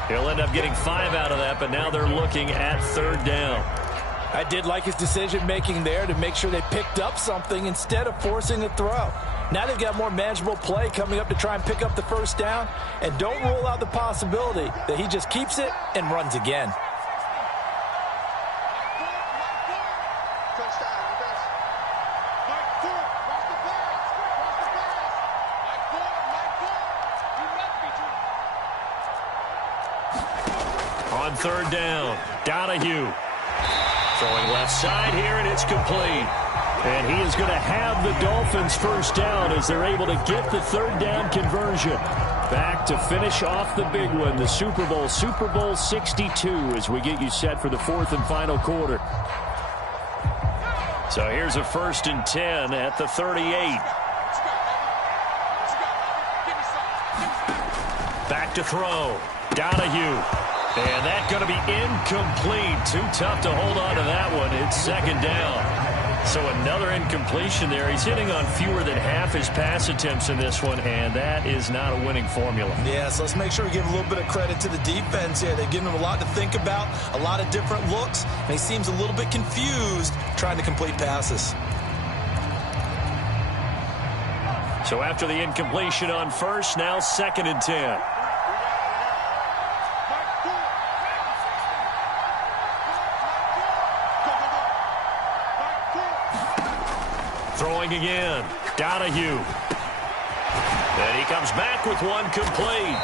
He'll end up getting 5 out of that, but now they're looking at 3rd down. I did like his decision-making there to make sure they picked up something instead of forcing a throw. Now they've got more manageable play coming up to try and pick up the 1st down. And don't rule out the possibility that he just keeps it and runs again. On 3rd down, Donahue. Throwing left side here, and it's complete. And he is going to have the Dolphins 1st down as they're able to get the 3rd down conversion. Back to finish off the big one, the Super Bowl 62, as we get you set for the 4th and final quarter. So here's a 1st and 10 at the 38. Back to throw. Donahue. And that's going to be incomplete. Too tough to hold on to that one. It's 2nd down. So another incompletion there. He's hitting on fewer than half his pass attempts in this one, and that is not a winning formula. Yeah, so let's make sure we give a little bit of credit to the defense here. They've given him a lot to think about, a lot of different looks, and he seems a little bit confused trying to complete passes. So after the incompletion on 1st, now 2nd and 10. Throwing again. Donahue. And he comes back with one complete.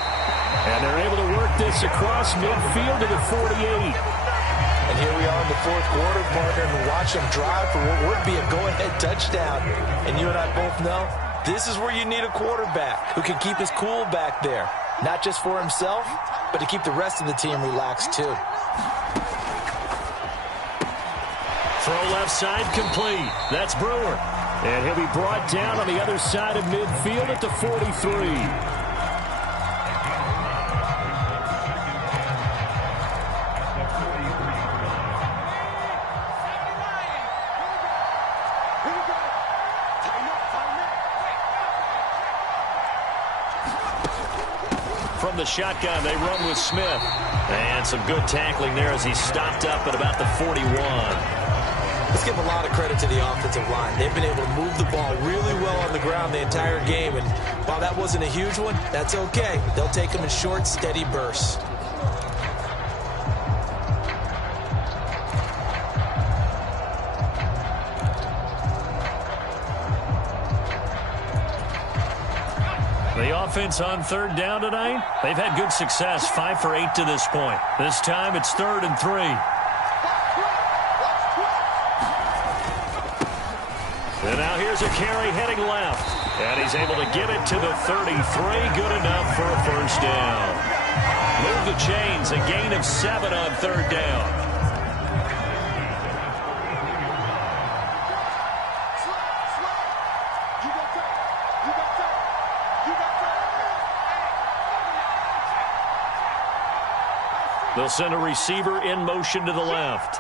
And they're able to work this across midfield to the 48. And here we are in the 4th quarter, partner, and watch them drive for what would be a go-ahead touchdown. And you and I both know this is where you need a quarterback who can keep his cool back there. Not just for himself, but to keep the rest of the team relaxed too. Throw left side complete. That's Brewer. And he'll be brought down on the other side of midfield at the 43. the shotgun. They run with Smith. And some good tackling there as he stopped up at about the 41. Let's give a lot of credit to the offensive line. They've been able to move the ball really well on the ground the entire game. And while that wasn't a huge one, that's okay. They'll take them in short, steady bursts. The offense on third down tonight, they've had good success, 5 for 8 to this point. This time it's 3rd and 3. And now here's a carry heading left. And he's able to get it to the 33. Good enough for a first down. Move the chains, a gain of 7 on third down. They'll send a receiver in motion to the left.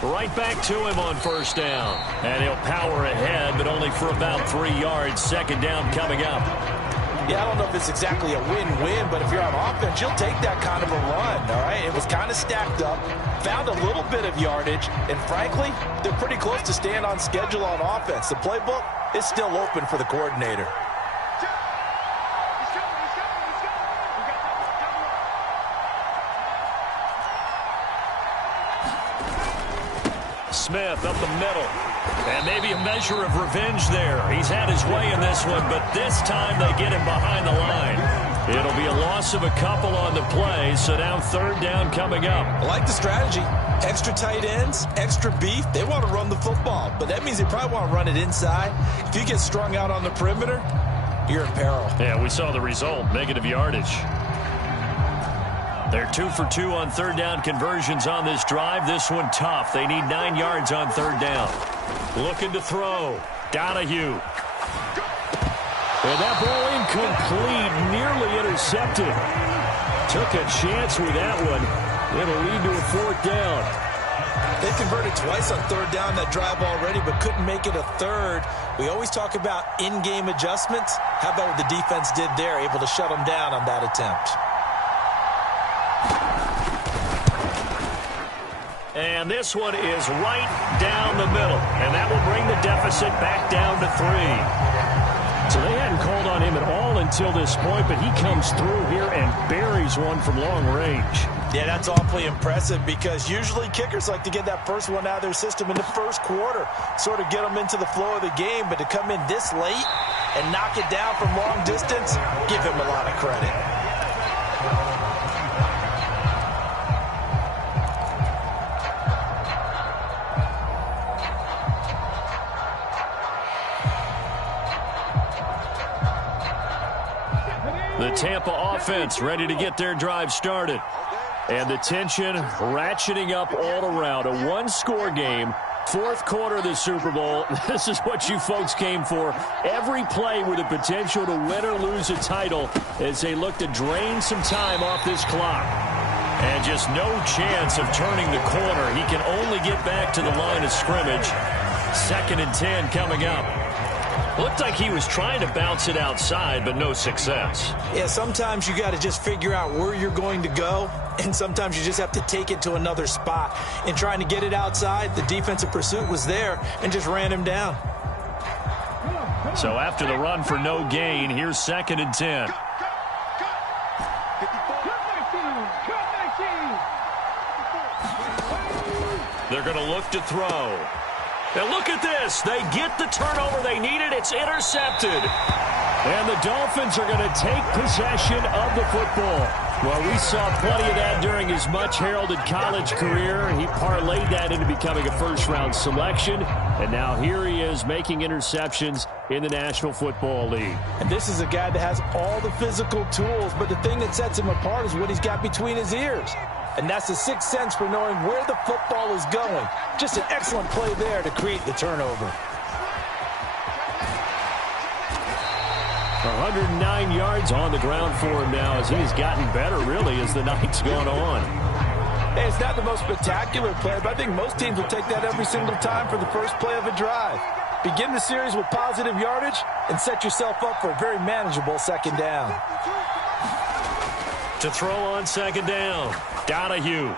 Right back to him on first down. And he'll power ahead, but only for about 3 yards. Second down coming up. Yeah, I don't know if it's exactly a win-win, but if you're on offense, you'll take that kind of a run, all right? It was kind of stacked up, found a little bit of yardage, and frankly, they're pretty close to staying on schedule on offense. The playbook is still open for the coordinator. Smith up the middle. And maybe a measure of revenge there. He's had his way in this one, but this time they get him behind the line. It'll be a loss of a couple on the play, so now third down coming up. I like the strategy. Extra tight ends, extra beef. They want to run the football, but that means they probably want to run it inside. If you get strung out on the perimeter, you're in peril. Yeah, we saw the result, negative yardage. They're 2 for 2 on third down conversions on this drive. This one tough. They need 9 yards on third down. Looking to throw. Donahue. And that ball incomplete, nearly intercepted. Took a chance with that one. It'll lead to a fourth down. They converted twice on third down that drive already, but couldn't make it a third. We always talk about in-game adjustments. How about what the defense did there, able to shut them down on that attempt? And this one is right down the middle. And that will bring the deficit back down to 3. So they hadn't called on him at all until this point, but he comes through here and buries one from long range. Yeah, that's awfully impressive because usually kickers like to get that first one out of their system in the first quarter, sort of get them into the flow of the game. But to come in this late and knock it down from long distance, give him a lot of credit. The Tampa offense ready to get their drive started. And the tension ratcheting up all around. A one-score game. Fourth quarter of the Super Bowl. This is what you folks came for. Every play with the potential to win or lose a title as they look to drain some time off this clock. And just no chance of turning the corner. He can only get back to the line of scrimmage. 2nd and 10 coming up. Looked like he was trying to bounce it outside, but no success. Yeah, sometimes you got to just figure out where you're going to go, and sometimes you just have to take it to another spot. In trying to get it outside, the defensive pursuit was there and just ran him down. So after the run for no gain, here's 2nd and 10. They're going to look to throw. And look at this. They get the turnover they needed. It's intercepted. And the Dolphins are going to take possession of the football. Well, we saw plenty of that during his much-heralded college career. He parlayed that into becoming a first-round selection. And now here he is making interceptions in the National Football League. And this is a guy that has all the physical tools, but the thing that sets him apart is what he's got between his ears. And that's the sixth sense for knowing where the football is going. Just an excellent play there to create the turnover. 109 yards on the ground for him now as he's gotten better, really, as the night's gone on. Hey, it's not the most spectacular play, but I think most teams will take that every single time for the first play of a drive. Begin the series with positive yardage and set yourself up for a very manageable second down. To throw on second down, Donahue.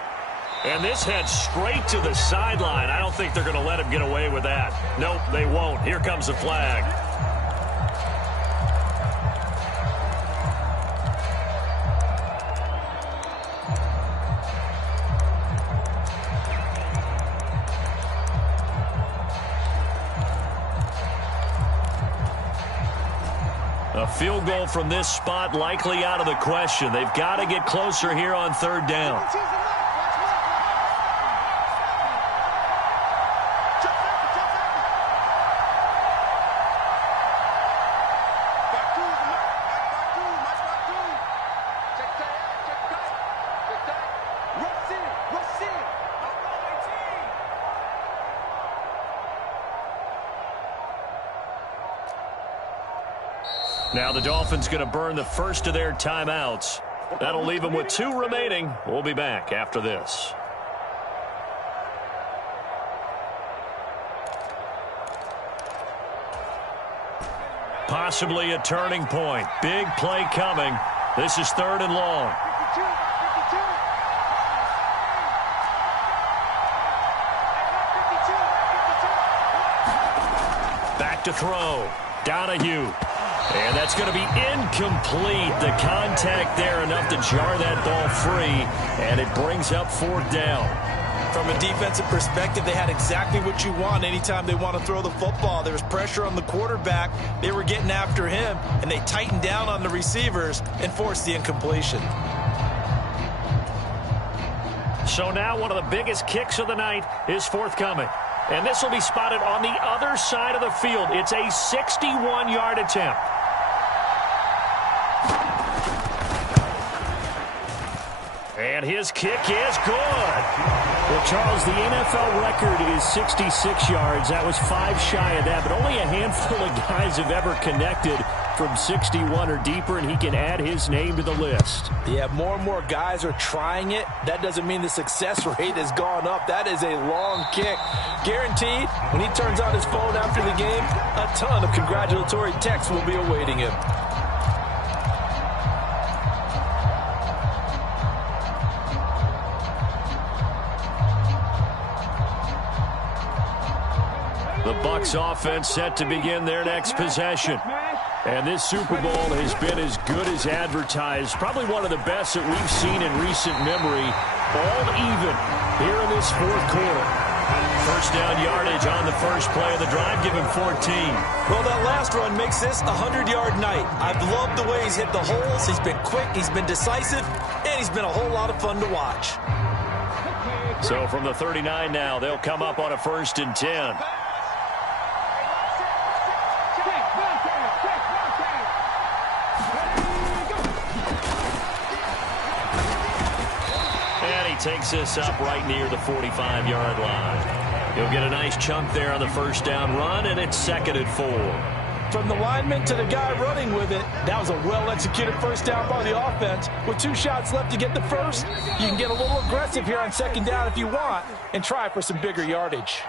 And this heads straight to the sideline. I don't think they're going to let him get away with that. Nope, they won't. Here comes the flag. A field goal from this spot likely out of the question. They've got to get closer here on third down. Now the Dolphins going to burn the first of their timeouts. That'll leave them with 2 remaining. We'll be back after this. Possibly a turning point. Big play coming. This is 3rd and long. Back to throw. Donahue. And that's going to be incomplete. The contact there enough to jar that ball free, and it brings up 4th down. From a defensive perspective, they had exactly what you want anytime they want to throw the football. There was pressure on the quarterback. They were getting after him, and they tightened down on the receivers and forced the incompletion. So now one of the biggest kicks of the night is forthcoming. And this will be spotted on the other side of the field. It's a 61-yard attempt. And his kick is good. Well, Charles, the NFL record is 66 yards. That was 5 shy of that, but only a handful of guys have ever connected from 61 or deeper, and he can add his name to the list. Yeah, more and more guys are trying it. That doesn't mean the success rate has gone up. That is a long kick. Guaranteed, when he turns on his phone after the game, a ton of congratulatory texts will be awaiting him. The Bucs offense set to begin their next possession. And this Super Bowl has been as good as advertised. Probably one of the best that we've seen in recent memory. All even here in this 4th quarter. First down yardage on the first play of the drive. Give him 14. Well, that last run makes this a 100-yard night. I've loved the way he's hit the holes. He's been quick, he's been decisive, and he's been a whole lot of fun to watch. So from the 39 now, they'll come up on a 1st and 10. Takes this up right near the 45-yard line. He'll get a nice chunk there on the first down run, and it's 2nd and 4. From the lineman to the guy running with it, that was a well-executed first down by the offense. With 2 shots left to get the first, you can get a little aggressive here on 2nd down if you want and try for some bigger yardage.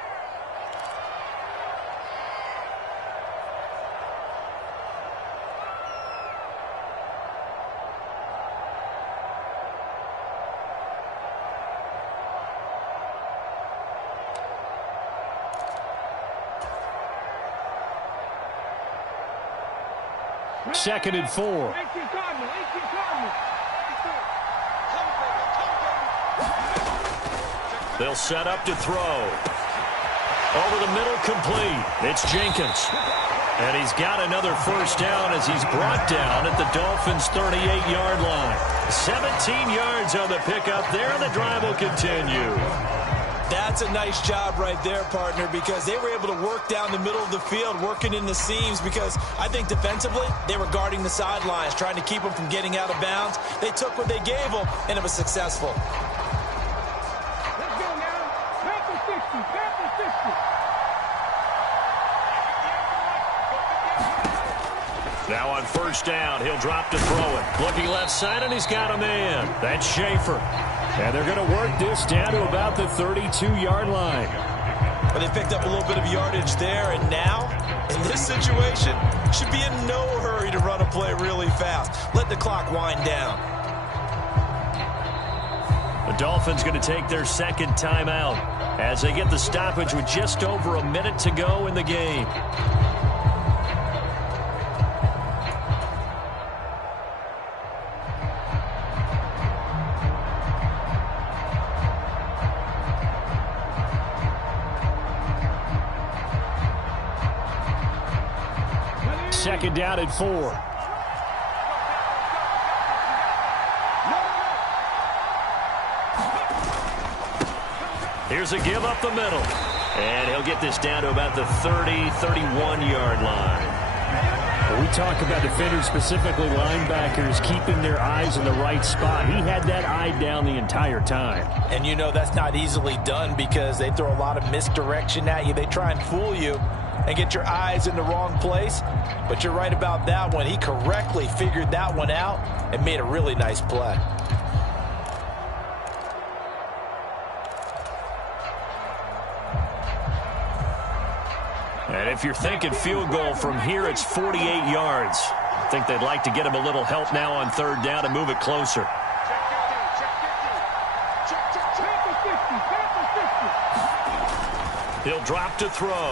Second and 4. They'll set up to throw. Over the middle, complete. It's Jenkins. And he's got another first down as he's brought down at the Dolphins' 38-yard line. 17 yards on the pickup there, and the drive will continue. That's a nice job right there, partner, because they were able to work down the middle of the field, working in the seams, because I think defensively they were guarding the sidelines, trying to keep them from getting out of bounds. They took what they gave them, and it was successful. Let's go now. Back to 60. Back to 60. Now on first down, he'll drop to throw it. Looking left side, and he's got a man. That's Schaefer. And they're going to work this down to about the 32-yard line. But they picked up a little bit of yardage there, and now, in this situation, should be in no hurry to run a play really fast. Let the clock wind down. The Dolphins going to take their second timeout as they get the stoppage with just over a minute to go in the game. Second down at 4. Here's a give up the middle. And he'll get this down to about the 30-31-yard line. We talk about defenders, specifically linebackers, keeping their eyes in the right spot. He had that eye down the entire time. And you know that's not easily done because they throw a lot of misdirection at you. They try and fool you and get your eyes in the wrong place. But you're right about that one. He correctly figured that one out and made a really nice play. And if you're thinking field goal from here, it's 48 yards. I think they'd like to get him a little help now on third down and move it closer. He'll drop to throw.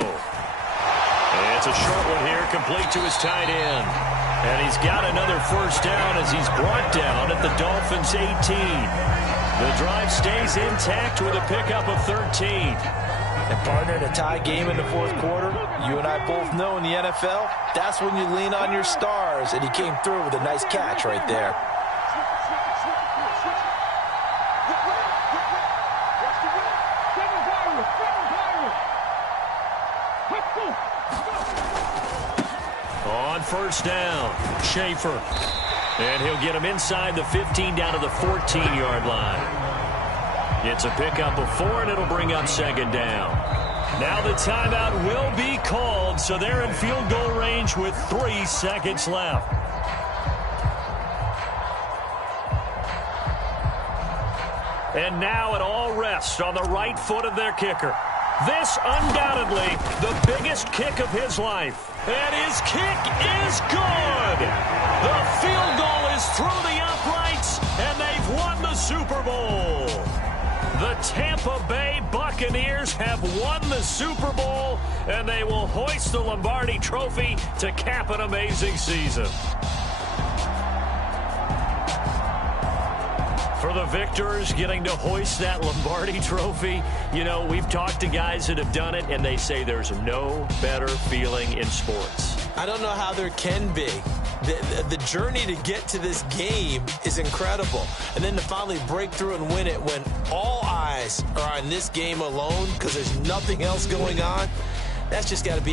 It's a short one here, complete to his tight end. And he's got another first down as he's brought down at the Dolphins' 18. The drive stays intact with a pickup of 13. And partner, in a tie game in the fourth quarter, you and I both know in the NFL, that's when you lean on your stars. And he came through with a nice catch right there. On first down, Schaefer. And he'll get him inside the 15 down to the 14-yard line. It's a pickup of 4, and it'll bring up second down. Now the timeout will be called, so they're in field goal range with 3 seconds left. And now it all rests on the right foot of their kicker. This undoubtedly the biggest kick of his life. And his kick is good. The field goal is through the uprights, and they've won the Super Bowl. The Tampa Bay Buccaneers have won the Super Bowl, and they will hoist the Lombardi Trophy to cap an amazing season. For the victors getting to hoist that Lombardi Trophy, you know, we've talked to guys that have done it, and they say there's no better feeling in sports. I don't know how there can be. The journey to get to this game is incredible. And then to finally break through and win it when all eyes are on this game alone because there's nothing else going on, that's just got to be